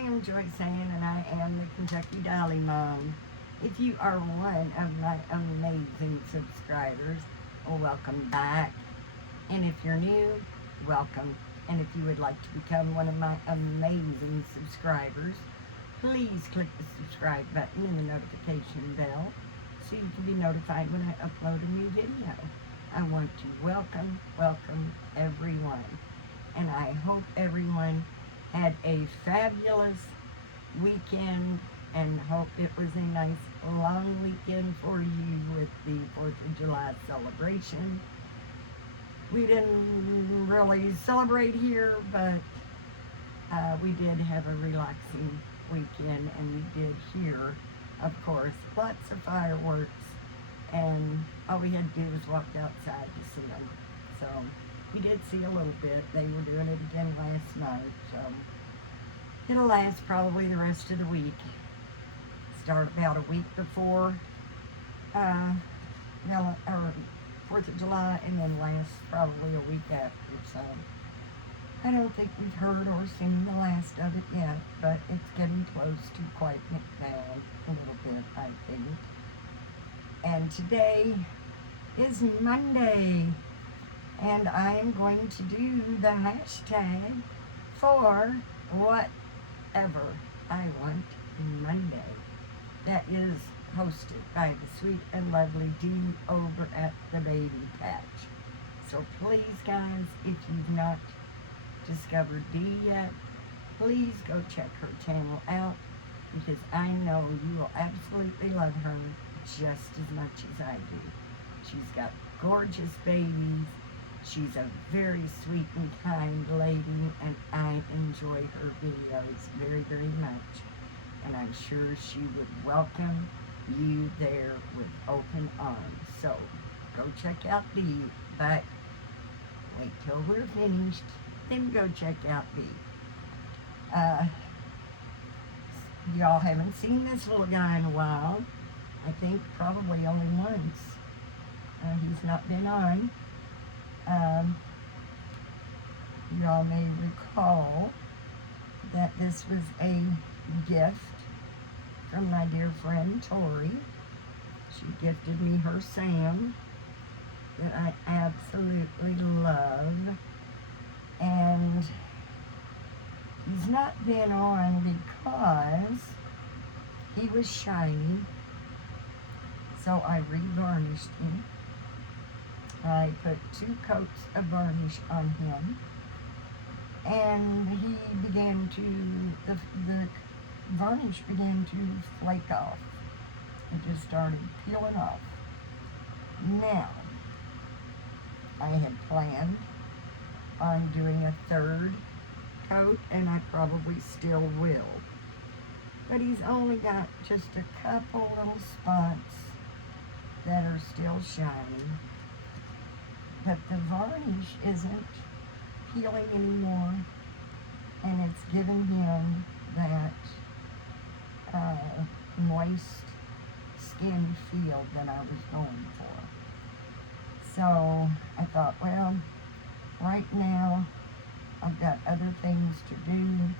am Joyce Ann, and I am the Kentucky Dolly Mom. If you are one of my amazing subscribers, well, welcome back. And if you're new, welcome. And if you would like to become one of my amazing subscribers, please click the subscribe button and the notification bell so you can be notified when I upload a new video. I want to welcome everyone. And I hope everyone had a fabulous weekend and hope it was a nice long weekend for you with the 4th of July celebration. We didn't really celebrate here, but we did have a relaxing weekend, and we did hear, of course, lots of fireworks, and all we had to do was walk outside to see them. So we did see a little bit. They were doing it again last night, so it'll last probably the rest of the week. Start about a week before 4th of July, and then last probably a week after. So I don't think we've heard or seen the last of it yet, but it's getting close to quieting it down a little bit, I think. And today is Monday, and I am going to do the hashtag for whatever I want Monday. That is hosted by the sweet and lovely Dee over at the Baby Patch. So please, guys, if you've not discovered Dee yet, please go check her channel out, because I know you will absolutely love her just as much as I do. She's got gorgeous babies. She's a very sweet and kind lady, and I enjoy her videos very, very much. And I'm sure she would welcome you there with open arms. So go check out Dee, but wait till we're finished, then go check out Dee. Y'all haven't seen this little guy in a while. I think probably only once. He's not been on. Y'all may recall that this was a gift from my dear friend Tori. She gifted me her Sam that I absolutely love. And he's not been on because he was shiny, so I re-varnished him. I put 2 coats of varnish on him, and he began to, the varnish began to flake off. It just started peeling off. Now, I had planned on doing a 3rd coat, and I probably still will. But he's only got just a couple little spots that are still shiny. But the varnish isn't peeling anymore, and it's giving him that moist skin feel that I was going for. So I thought, well, right now I've got other things to do,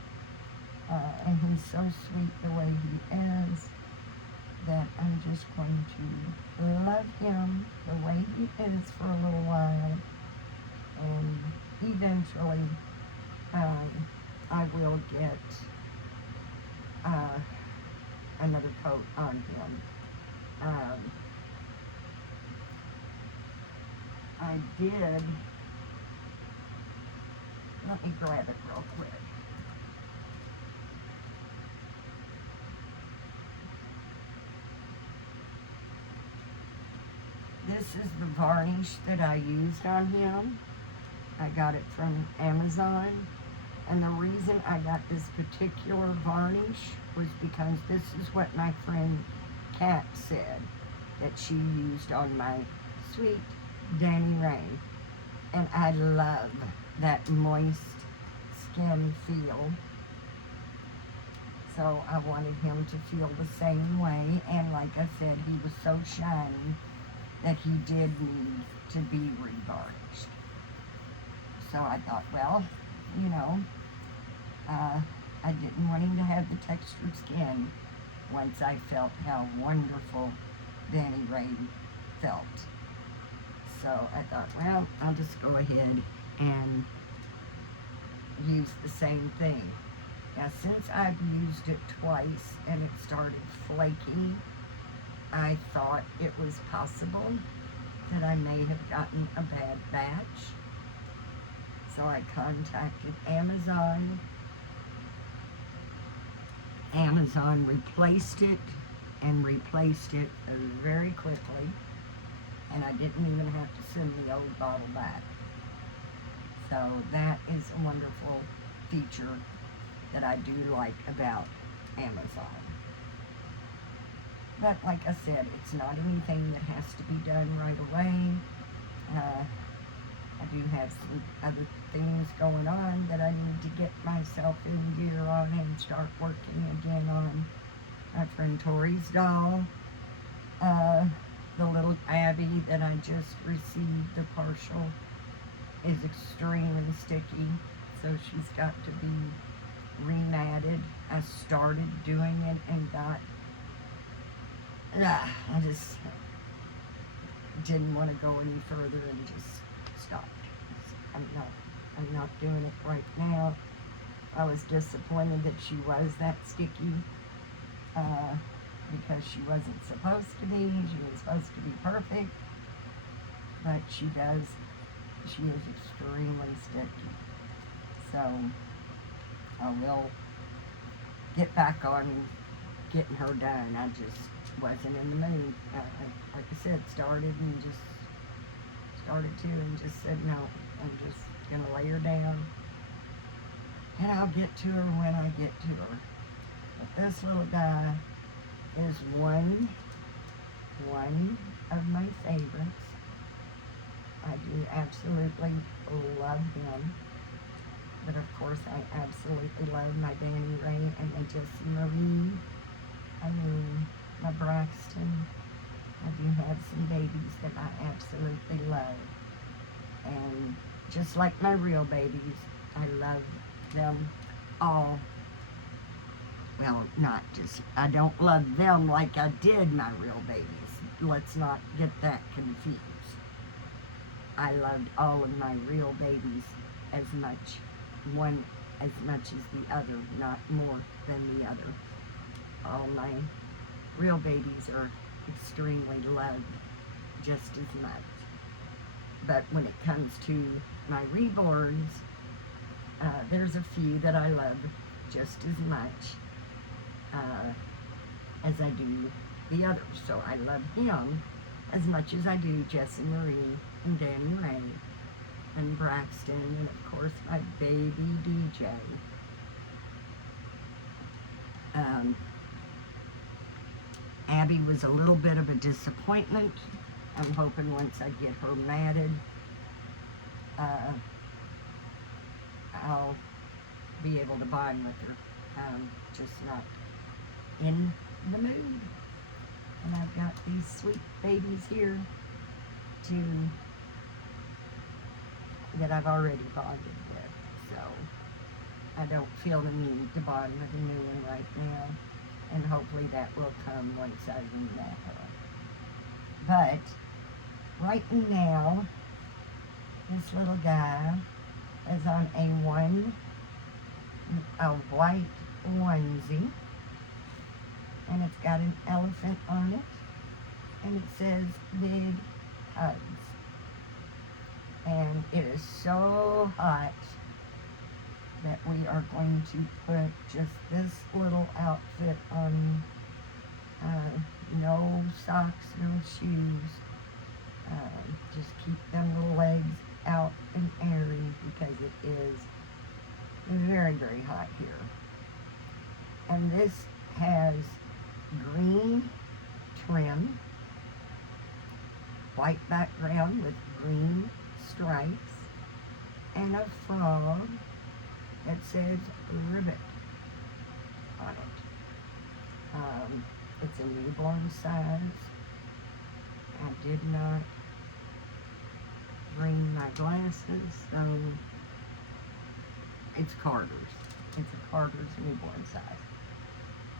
and he's so sweet the way he is, that I'm just going to love him the way he is for a little while, and eventually I will get another coat on him. I did, let me grab it real quick. This is the varnish that I used on him. I got it from Amazon. And the reason I got this particular varnish was because this is what my friend Kat said that she used on my sweet Danny Rain. And I love that moist skin feel. So I wanted him to feel the same way. And like I said, he was so shiny that he did need to be revarnished. So I thought, well, you know, I didn't want him to have the textured skin once I felt how wonderful Danny Ray felt. So I thought, well, I'll just go ahead and use the same thing. Now, since I've used it twice and it started flaking, I thought it was possible that I may have gotten a bad batch. So I contacted Amazon. Amazon replaced it and replaced it very quickly, and I didn't even have to send the old bottle back. So that is a wonderful feature that I do like about Amazon. But like I said, it's not anything that has to be done right away. I do have some other things going on that I need to get myself in gear on and start working again on. My friend Tori's doll, the little Abby that I just received the partial, is extremely sticky, so she's got to be rematted. I started doing it and got, I just didn't want to go any further and just stopped. I'm not doing it right now. I was disappointed that she was that sticky, because she wasn't supposed to be. She was supposed to be perfect, but she is extremely sticky. So I will get back on getting her done. I just wasn't in the mood. Like I said, started to and just said, no, I'm just going to lay her down and I'll get to her when I get to her. But this little guy is one of my favorites. I do absolutely love him. But of course, I absolutely love my Danny Ray and my Jessie Marie. I mean, my Braxton. I do have some babies that I absolutely love. And just like my real babies, I love them all. Well, not just, I don't love them like I did my real babies. Let's not get that confused. I loved all of my real babies as much, one as much as the other, not more than the other. All my real babies are extremely loved just as much. But when it comes to my reborns, there's a few that I love just as much as I do the others. So I love him as much as I do Jessie Marie and Danny Ray and Braxton and of course my baby DJ. Abby was a little bit of a disappointment. I'm hoping once I get her matted, I'll be able to bond with her. Just not in the mood. And I've got these sweet babies here that I've already bonded with. So I don't feel the need to bond with a new one right now. And hopefully that will come once I remat her. But right now, this little guy is on a white onesie, and it's got an elephant on it, and it says Big Hugs. And it is so hot that we are going to put just this little outfit on. No socks, no shoes. Just keep them little legs out and airy because it is very, very hot here. And this has green trim, white background with green stripes, and a frog that says Ribbit on it. It's a newborn size. I did not bring my glasses, so it's Carter's. It's a Carter's newborn size.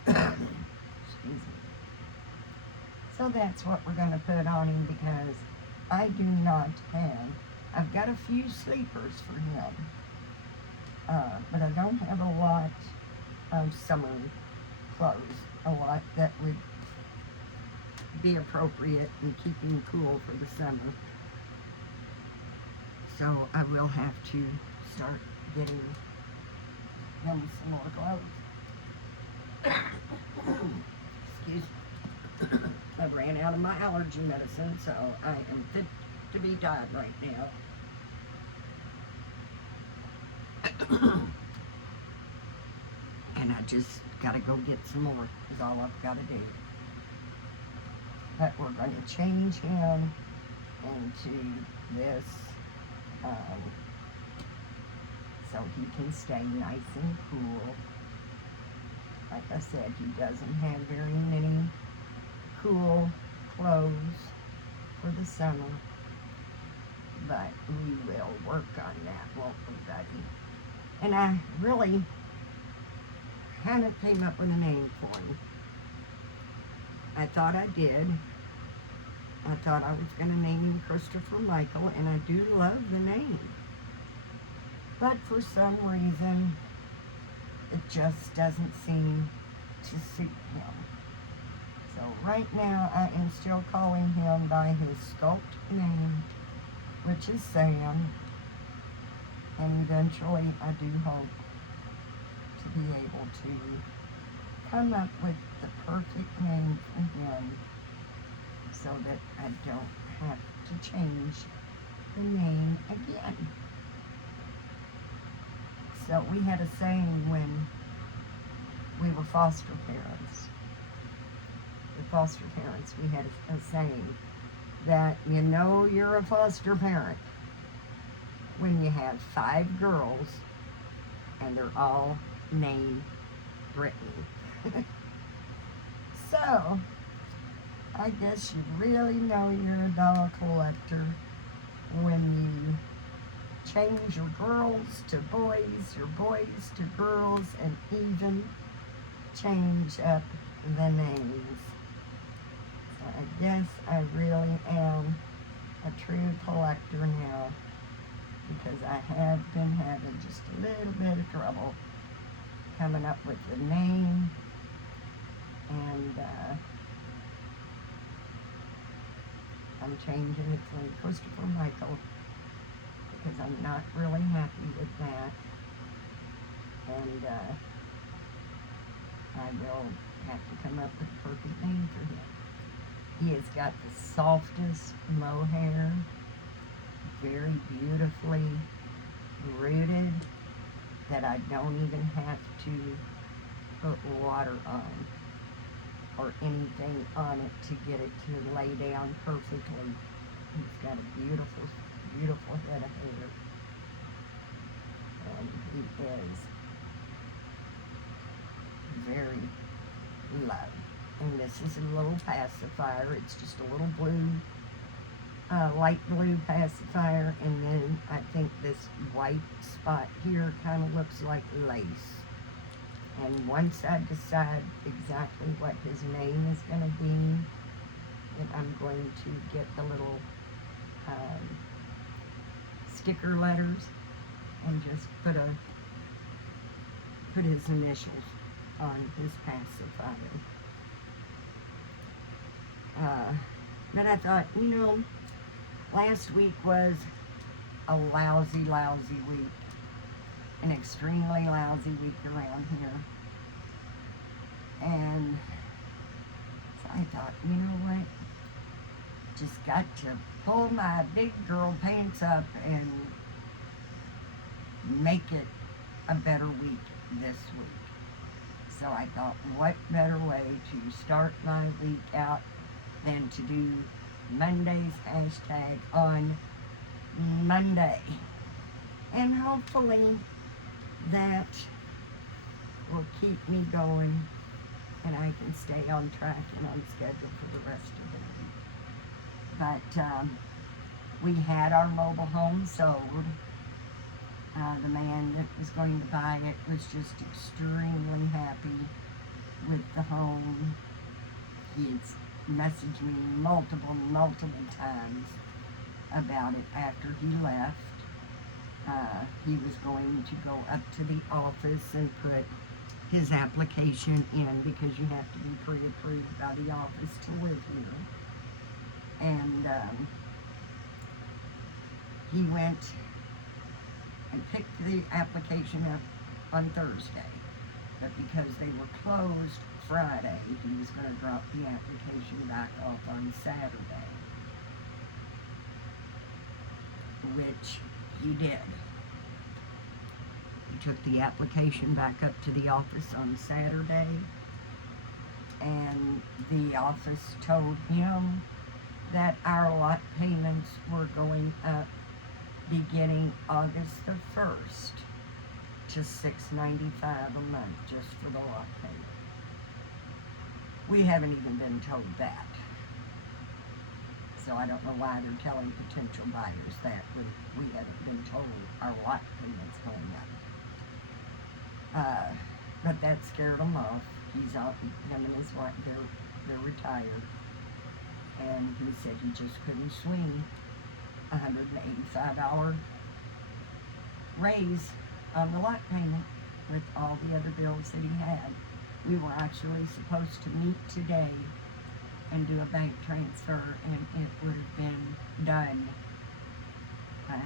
Excuse me. So that's what we're going to put on him because I do not have, I've got a few sleepers for him, but I don't have a lot of summer clothes, a lot that would be appropriate and keep him cool for the summer. So I will have to start getting him some more clothes. Excuse me. I ran out of my allergy medicine, so I am fit to be died right now. And I just gotta go get some more, is all I've gotta do. But we're going to change him into this, so he can stay nice and cool. Like I said, he doesn't have very many cool clothes for the summer, but we will work on that, won't we, buddy? And I really kind of came up with a name for him. I thought I did. I thought I was going to name him Christopher Michael, and I do love the name. But for some reason, it just doesn't seem to suit him. So right now, I am still calling him by his sculpt name, which is Sam. And eventually, I do hope to be able to come up with the perfect name for him so that I don't have to change the name again. So we had a saying when we were foster parents. The foster parents, we had a saying that you know you're a foster parent when you have 5 girls and they're all named Brittany. So, I guess you really know you're a doll collector when you change your girls to boys, your boys to girls, and even change up the names. So I guess I really am a true collector now because I have been having just a little bit of trouble coming up with the name, and I'm changing it from Christopher Michael because I'm not really happy with that, and I will have to come up with a perfect name for him. He has got the softest mohair, very beautifully rooted, that I don't even have to put water on or anything on it to get it to lay down perfectly. He's got a beautiful, beautiful head of hair. And he is very loved. And this is a little pacifier. It's just a little blue, light blue pacifier, and then I think this white spot here kind of looks like lace. And once I decide exactly what his name is going to be, then I'm going to get the little sticker letters and just put his initials on his pacifier. But I thought, last week was a lousy week. An extremely lousy week around here. And so I thought, you know what? Just got to pull my big girl pants up and make it a better week this week. So I thought, what better way to start my week out than to do Monday's hashtag on Monday. And hopefully that will keep me going and I can stay on track and on schedule for the rest of the week. But we had our mobile home sold, The man that was going to buy it was just extremely happy with the home. He had messaged me multiple times about it after he left. He was going to go up to the office and put his application in because you have to be pre-approved by the office to live here. And he went and picked the application up on Thursday. But because they were closed Friday, he was going to drop the application back off on Saturday, which he did. He took the application back up to the office on Saturday, and the office told him that our lot payments were going up beginning August the 1st to $6.95 a month just for the lot payment. We haven't even been told that. So I don't know why they're telling potential buyers that when we haven't been told our lot payment's going up. But that scared him off. He's out, him and his wife, they're retired. And he said he just couldn't swing $185 raise on the lot payment with all the other bills that he had. We were actually supposed to meet today and do a bank transfer, and it would have been done. But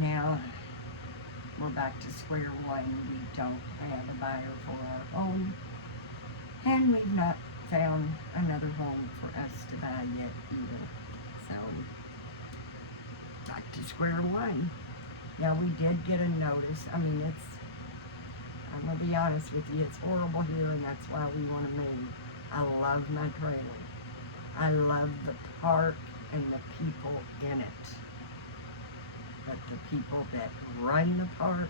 now we're back to square one. We don't have a buyer for our home, and we've not found another home for us to buy yet either. So, back to square one. Now, we did get a notice. I mean, I'm going to be honest with you, it's horrible here, and that's why we want to move. I love my trailer. I love the park and the people in it. But the people that run the park,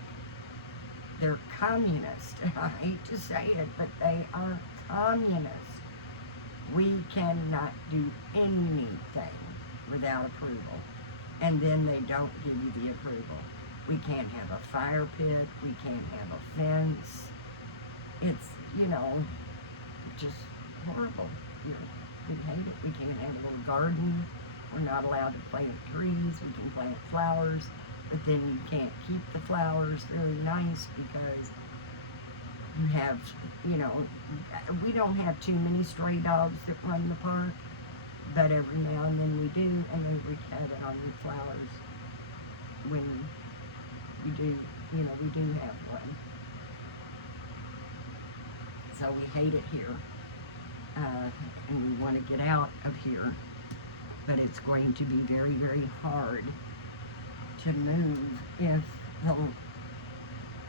they're communist. I hate to say it, but they are communist. We cannot do anything without approval. And then they don't give you the approval. We can't have a fire pit. We can't have a fence. It's, just horrible. We hate it. We can't have a little garden. We're not allowed to plant trees. We can plant flowers, but then you can't keep the flowers very nice because you have, we don't have too many stray dogs that run the park, but every now and then we do, and they wreak havoc on the flowers when we do, we do have one. So we hate it here, and we want to get out of here, but it's going to be very, very hard to move if the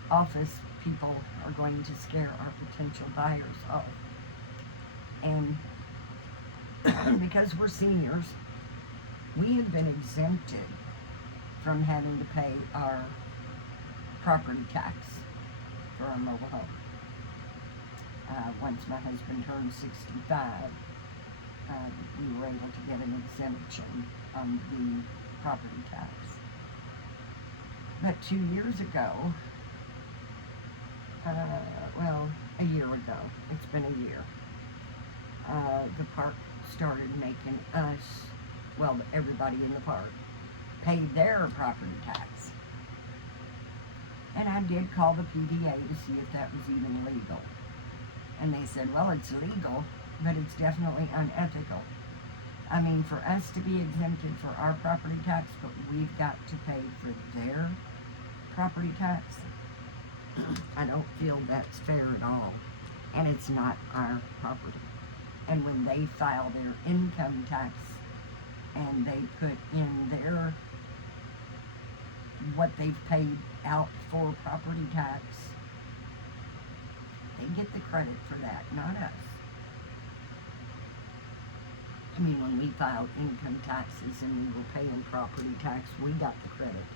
office people are going to scare our potential buyers off. And because we're seniors, we have been exempted from having to pay our property tax for our mobile home. Once my husband turned 65, we were able to get an exemption on the property tax. But 2 years ago, a year ago, it's been a year, the park started making us, everybody in the park, pay their property tax. And I did call the PDA to see if that was even legal. And they said, well, it's legal, but it's definitely unethical. I mean, for us to be exempted for our property tax, but we've got to pay for their property tax, I don't feel that's fair at all. And it's not our property. And when they file their income tax and they put in their, what they've paid out for property tax, they get the credit for that, not us. I mean, when we filed income taxes and we were paying property tax, we got the credit.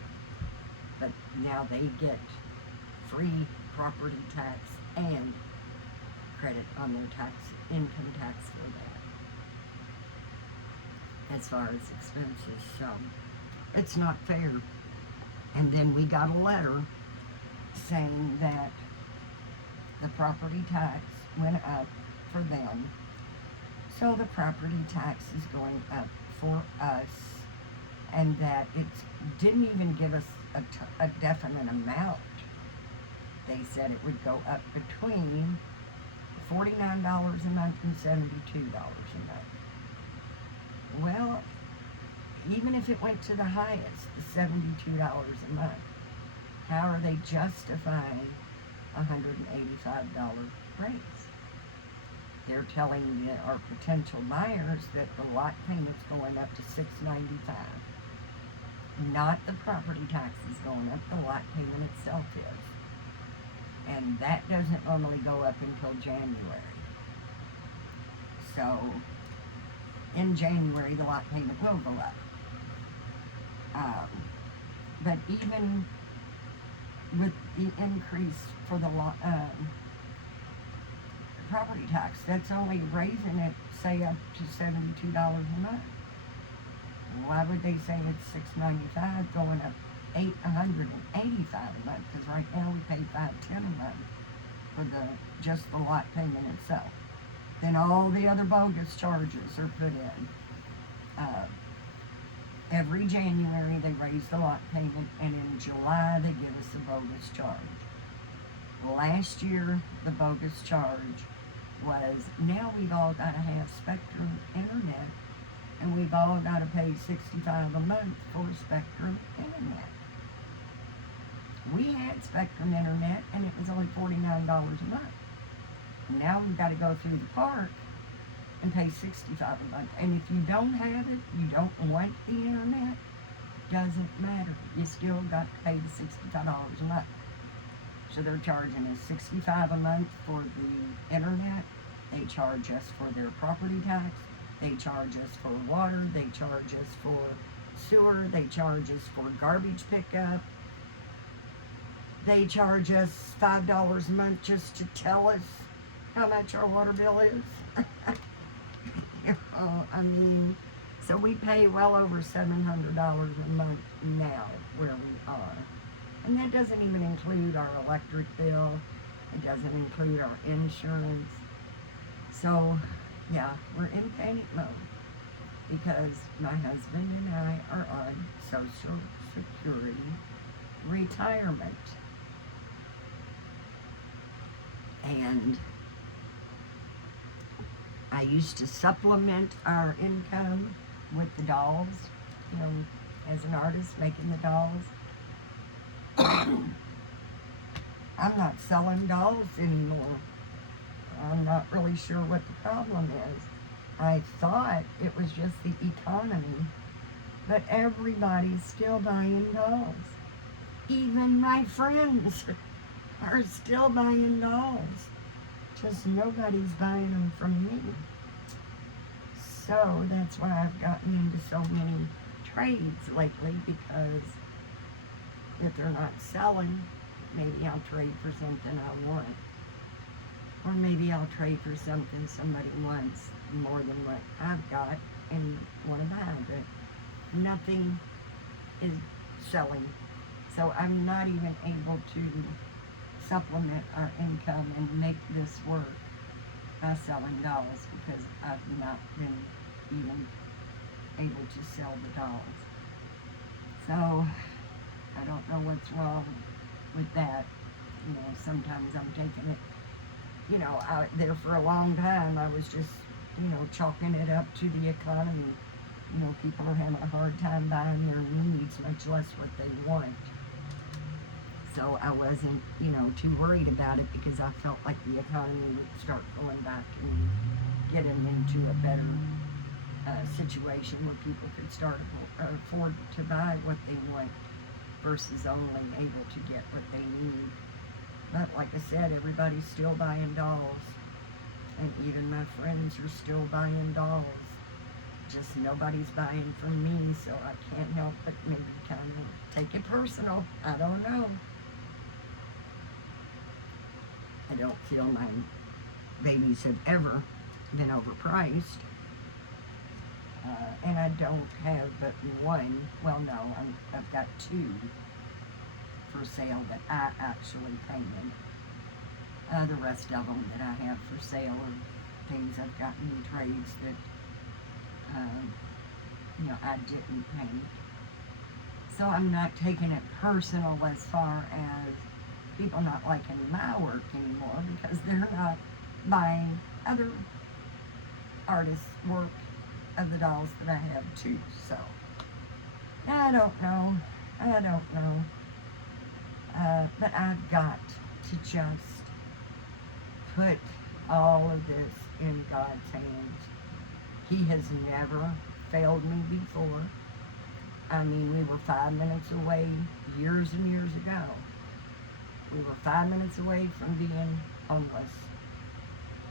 But now they get free property tax and credit on their income tax for that, as far as expenses. So it's not fair, And then we got a letter saying that the property tax went up for them. So the property tax is going up for us, and that it didn't even give us a definite amount. They said it would go up between $49 a month and $72 a month. Well, even if it went to the highest, the $72 a month, how are they justifying a $185 raise? They're telling our potential buyers that the lot payment's going up to $695. Not the property tax is going up, the lot payment itself is. And that doesn't normally go up until January. So, in January, the lot payment will go up. But even with the increase for the property tax, that's only raising it, say, up to $72 a month. Why would they say it's $695 going up $885 a month? Because right now we pay $510 a month for just the lot payment itself. Then all the other bogus charges are put in. Every January they raise the lot payment, and in July they give us a bogus charge. Last year the bogus charge was, now we've all got to have Spectrum Internet, and we've all got to pay $65 a month for Spectrum Internet. We had Spectrum Internet, and it was only $49 a month. Now we've got to go through the park and pay $65 a month. And if you don't have it, you don't want the internet, doesn't matter. You still got to pay the $65 a month. So they're charging us $65 a month for the internet. They charge us for their property tax. They charge us for water. They charge us for sewer. They charge us for garbage pickup. They charge us $5 a month just to tell us how much our water bill is. I mean, so we pay well over $700 a month now where we are. And that doesn't even include our electric bill. It doesn't include our insurance. So, yeah, we're in panic mode because my husband and I are on Social Security retirement. And I used to supplement our income with the dolls, you know, as an artist making the dolls. I'm not selling dolls anymore. I'm not really sure what the problem is. I thought it was just the economy, but everybody's still buying dolls. Even my friends are still buying dolls. Just nobody's buying them from me. So that's why I've gotten into so many trades lately, because if they're not selling, maybe I'll trade for something I want. Or maybe I'll trade for something somebody wants more than what I've got and want to buy, but nothing is selling. So I'm not even able to supplement our income and make this work by selling dolls, because I've not been even able to sell the dolls. So I don't know what's wrong with that. You know, sometimes I'm taking it, you know, out there for a long time I was just, you know, chalking it up to the economy. You know, people are having a hard time buying their needs, much less what they want. So I wasn't, you know, too worried about it, because I felt like the economy would start going back and getting into a better situation where people could start afford to buy what they want versus only able to get what they need. But like I said, everybody's still buying dolls, and even my friends are still buying dolls. Just nobody's buying from me, so I can't help but maybe kind of take it personal. I don't know. I don't feel my babies have ever been overpriced. And I don't have but one. Well, no, I've got two. for sale that I actually painted. The rest of them that I have for sale are things I've gotten in trades that, I didn't paint. So I'm not taking it personal as far as people not liking my work anymore, because they're not buying other artists' work of the dolls that I have too. So I don't know. But I've got to just put all of this in God's hands. He has never failed me before. I mean, we were 5 minutes away years and years ago. We were 5 minutes away from being homeless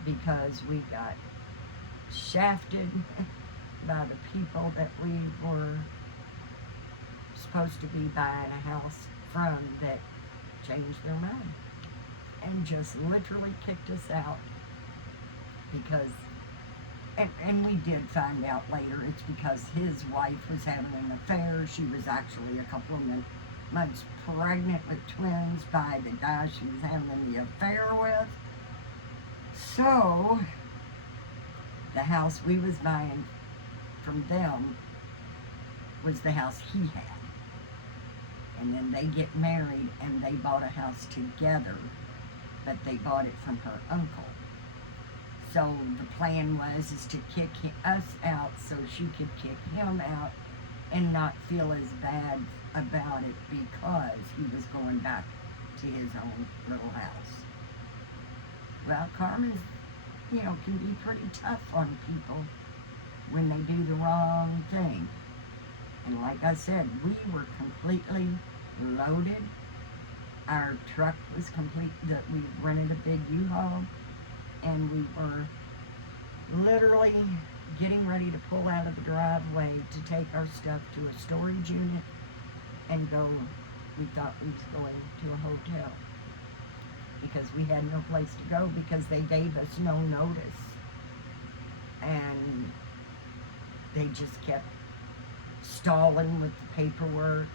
because we got shafted by the people that we were supposed to be buying a house from, that changed their mind and just literally kicked us out because, and we did find out later, it's because his wife was having an affair. She was actually a couple of months pregnant with twins by the guy she was having the affair with. So the house we was buying from them was the house he had. And then they get married and they bought a house together, but they bought it from her uncle. So the plan was to kick us out so she could kick him out and not feel as bad about it because he was going back to his own little house. Well, karma's, can be pretty tough on people when they do the wrong thing. And like I said, we were completely loaded. Our truck was complete. We rented a big U-Haul, and we were literally getting ready to pull out of the driveway to take our stuff to a storage unit and go. We thought we was going to a hotel because we had no place to go because they gave us no notice. And they just kept stalling with the paperwork.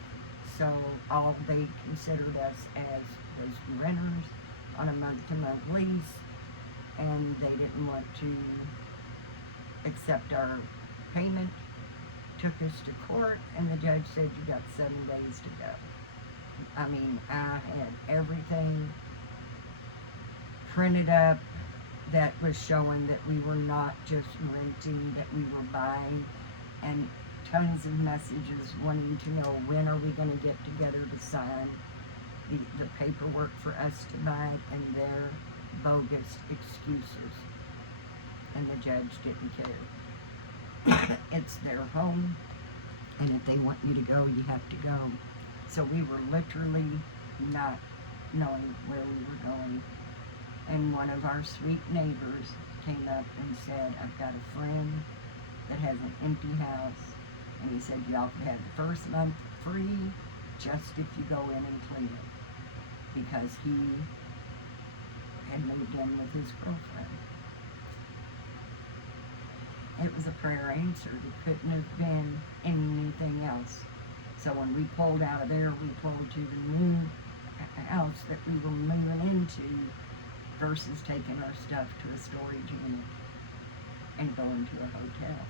So all they considered us as was renters on a month-to-month lease, and they didn't want to accept our payment. Took us to court, and the judge said, you got 7 days to go. I mean, I had everything printed up that was showing that we were not just renting, that we were buying, and tons of messages wanting to know when are we going to get together to sign the paperwork for us to buy it, and their bogus excuses. And the judge didn't care. It's their home, and if they want you to go, you have to go. So we were literally not knowing where we were going. And one of our sweet neighbors came up and said, I've got a friend that has an empty house, and he said y'all could have the first month free just if you go in and clean it, because he had moved in with his girlfriend. It was a prayer answered. It couldn't have been anything else. So when we pulled out of there, we pulled to the new house that we were moving into versus taking our stuff to a storage unit and going to a hotel.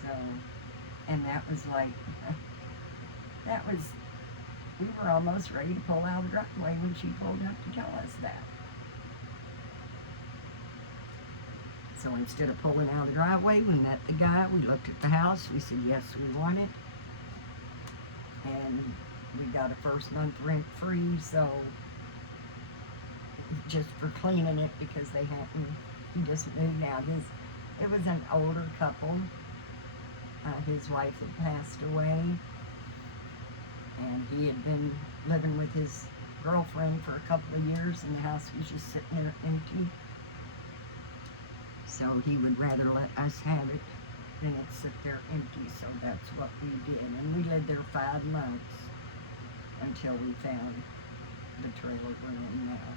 So, and that was like, we were almost ready to pull out of the driveway when she pulled up to tell us that. So instead of pulling out of the driveway, we met the guy, we looked at the house, we said yes, we want it. And we got a first month rent free, so just for cleaning it, because they hadn't, he just moved out. It was an older couple. His wife had passed away, and he had been living with his girlfriend for a couple of years, and the house was just sitting there empty. So he would rather let us have it than it sit there empty, so that's what we did. And we lived there 5 months until we found the trailer we're in now.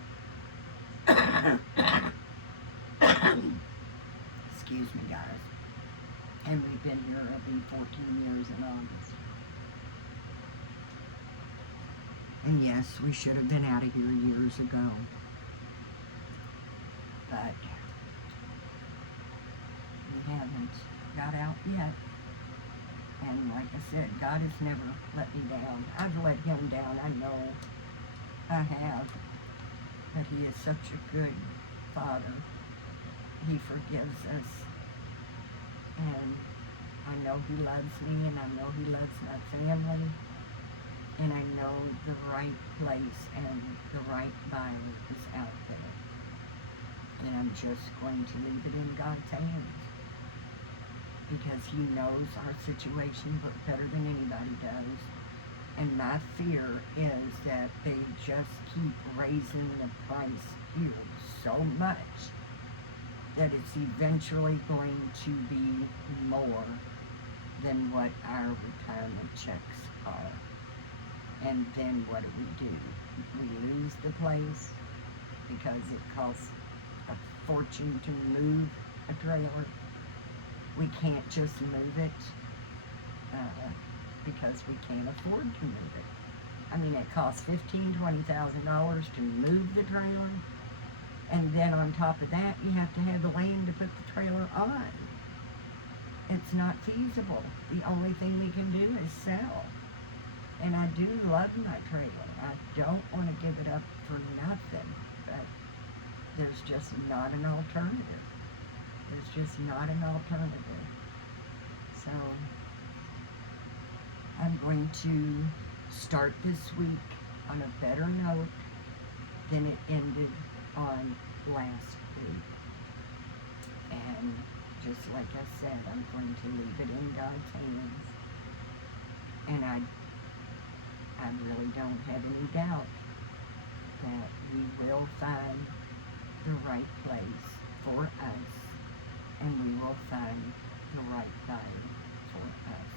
Excuse me, guys. And we've been here, it'll be 14 years in August. And yes, we should have been out of here years ago. But we haven't got out yet. And like I said, God has never let me down. I've let him down, I know I have. But he is such a good Father. He forgives us. And I know he loves me, and I know he loves my family. And I know the right place and the right Bible is out there. And I'm just going to leave it in God's hands. Because he knows our situation better than anybody does. And my fear is that they just keep raising the price here so much that it's eventually going to be more than what our retirement checks are. And then what do? We lose the place because it costs a fortune to move a trailer. We can't just move it because we can't afford to move it. I mean, it costs $15,000, $20,000 to move the trailer, and then on top of that, you have to have the land to put the trailer on. It's not feasible. The only thing we can do is sell. And I do love my trailer. I don't want to give it up for nothing, but there's just not an alternative. There's just not an alternative. So I'm going to start this week on a better note than it ended on last week. And just like I said, I'm going to leave it in God's hands. And I really don't have any doubt that we will find the right place for us, and we will find the right Bible for us.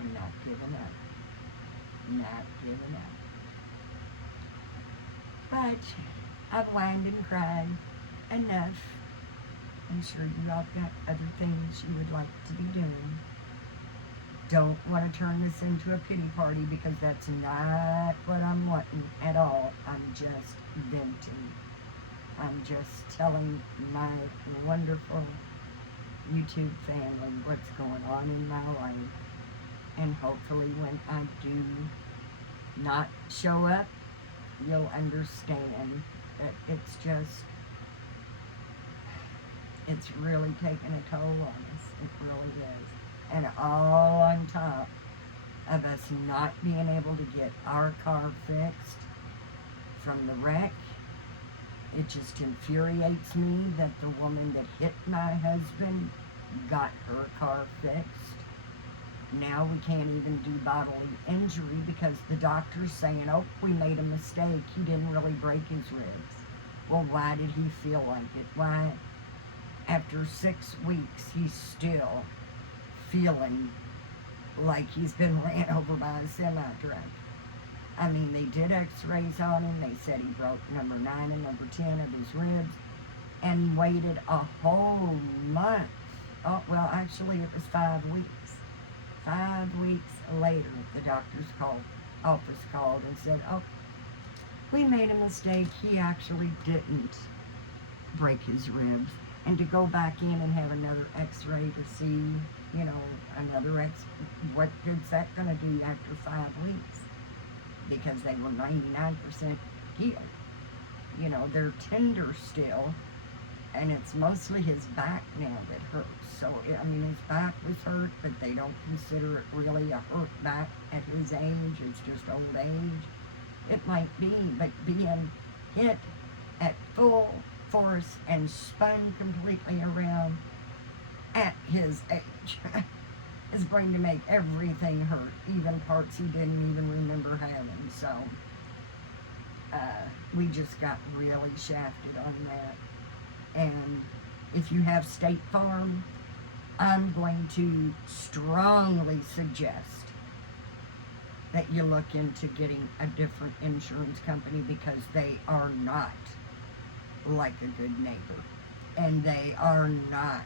I'm not giving up. Not giving up. But I've whined and cried enough. I'm sure you all got other things you would like to be doing. Don't want to turn this into a pity party because that's not what I'm wanting at all. I'm just venting. I'm just telling my wonderful YouTube family what's going on in my life. And hopefully when I do not show up, you'll understand that it's really taking a toll on us. It really is. And all on top of us not being able to get our car fixed from the wreck. It just infuriates me that the woman that hit my husband got her car fixed. Now we can't even do bodily injury because the doctor's saying, oh, we made a mistake. He didn't really break his ribs. Well, why did he feel like it? Why, after 6 weeks, he's still feeling like he's been ran over by a semi-truck? I mean, they did x-rays on him. They said he broke number 9 and number 10 of his ribs and waited a whole month. Oh, well, actually, it was 5 weeks. 5 weeks later, the doctor's office called and said, oh, we made a mistake. He actually didn't break his ribs. And to go back in and have another x-ray to see, what good's that going to do after 5 weeks? Because they were 99% healed. They're tender still, and it's mostly his back now that hurts. So, his back was hurt, but they don't consider it really a hurt back at his age. It's just old age. It might be, but being hit at full force and spun completely around at his age is going to make everything hurt, even parts he didn't even remember having. So we just got really shafted on that. And if you have State Farm, I'm going to strongly suggest that you look into getting a different insurance company because they are not like a good neighbor. And they are not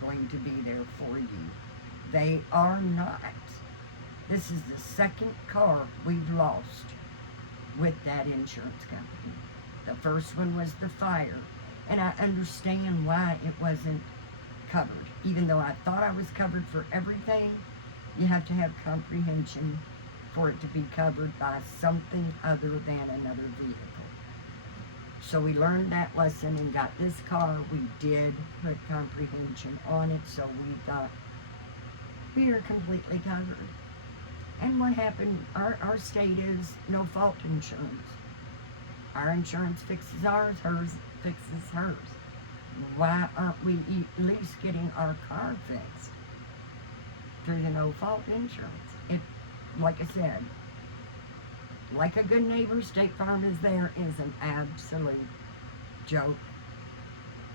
going to be there for you. They are not. This is the second car we've lost with that insurance company. The first one was the fire, and I understand why it wasn't covered. Even though I thought I was covered for everything, you have to have comprehension for it to be covered by something other than another vehicle. So we learned that lesson and got this car. We did put comprehension on it, so we thought we are completely covered. And what happened, our state is no fault insurance. Our insurance fixes ours, hers fixes hers. Why aren't we at least getting our car fixed through the no fault insurance? It, like I said, like a good neighbor, State Farm is there is an absolute joke.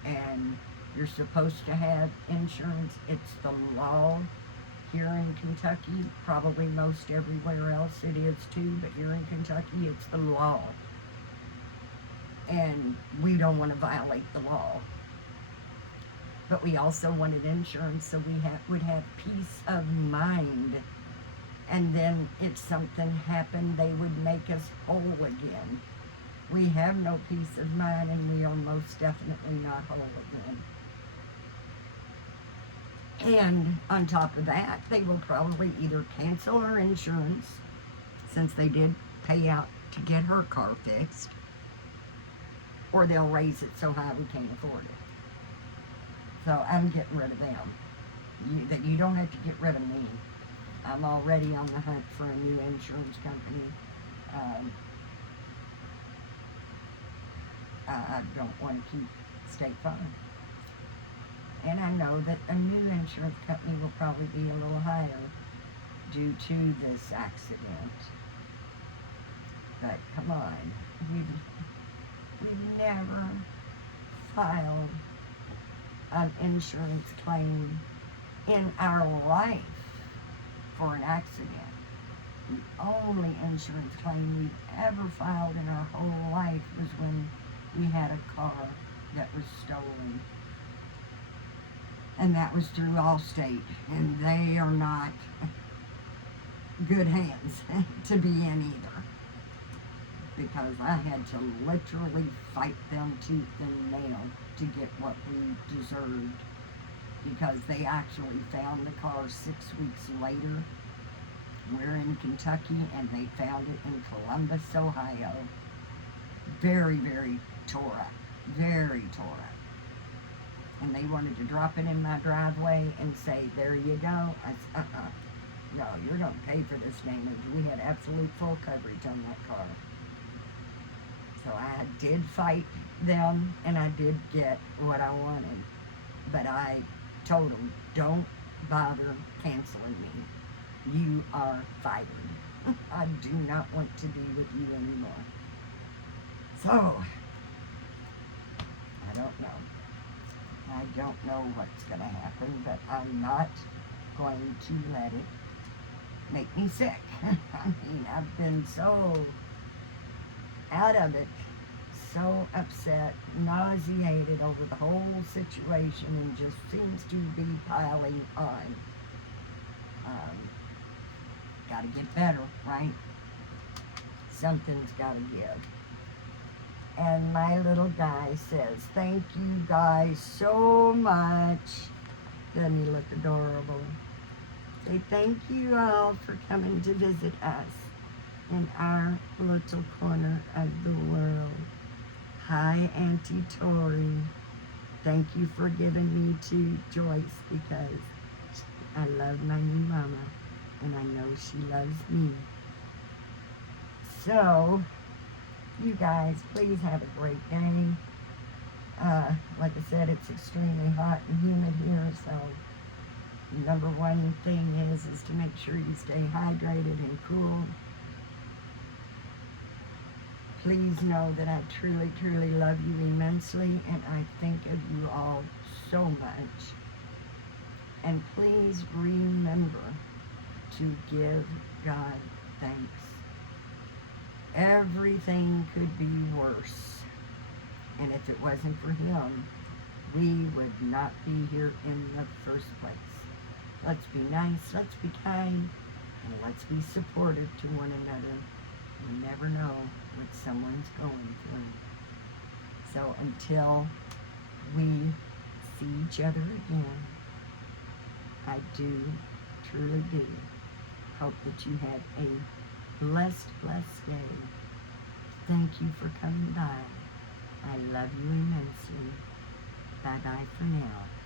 And you're supposed to have insurance. It's the law here in Kentucky. Probably most everywhere else it is too, but here in Kentucky it's the law. And we don't want to violate the law. But we also wanted insurance so we would have peace of mind. And then if something happened, they would make us whole again. We have no peace of mind, and we are most definitely not whole again. And on top of that, they will probably either cancel our insurance, since they did pay out to get her car fixed, or they'll raise it so high we can't afford it. So I'm getting rid of them. You don't have to get rid of me. I'm already on the hunt for a new insurance company. I don't want to keep State Farm. And I know that a new insurance company will probably be a little higher due to this accident. But come on, we've never filed an insurance claim in our life for an accident. The only insurance claim we've ever filed in our whole life was when we had a car that was stolen. And that was through Allstate, and they are not good hands to be in either. Because I had to literally fight them tooth and nail to get what we deserved. Because they actually found the car 6 weeks later. We're in Kentucky, and they found it in Columbus, Ohio. Very, very tore up. Very tore up. And they wanted to drop it in my driveway and say, there you go. I said, no, you're going to pay for this damage. We had absolute full coverage on that car. So I did fight them, and I did get what I wanted. But I told them, don't bother canceling me. You are fired. I do not want to be with you anymore. So, I don't know. I don't know what's going to happen, but I'm not going to let it make me sick. I mean, I've been so out of it, so upset, nauseated over the whole situation, and just seems to be piling on. Gotta get better, right? Something's gotta give. And my little guy says, thank you guys so much. Doesn't he look adorable? Say thank you all for coming to visit us in our little corner of the world. Hi, Auntie Tori. Thank you for giving me to Joyce, because I love my new mama, and I know she loves me. So, you guys, please have a great day. Like I said, it's extremely hot and humid here, so number one thing is to make sure you stay hydrated and cool. Please know that I truly, truly love you immensely, and I think of you all so much. And please remember to give God thanks. Everything could be worse. And if it wasn't for Him, we would not be here in the first place. Let's be nice, let's be kind, And let's be supportive to one another. You never know what someone's going through. So until we see each other again, I do, truly do, hope that you had a blessed day. Thank you for coming by. I love you immensely. Bye-bye for now.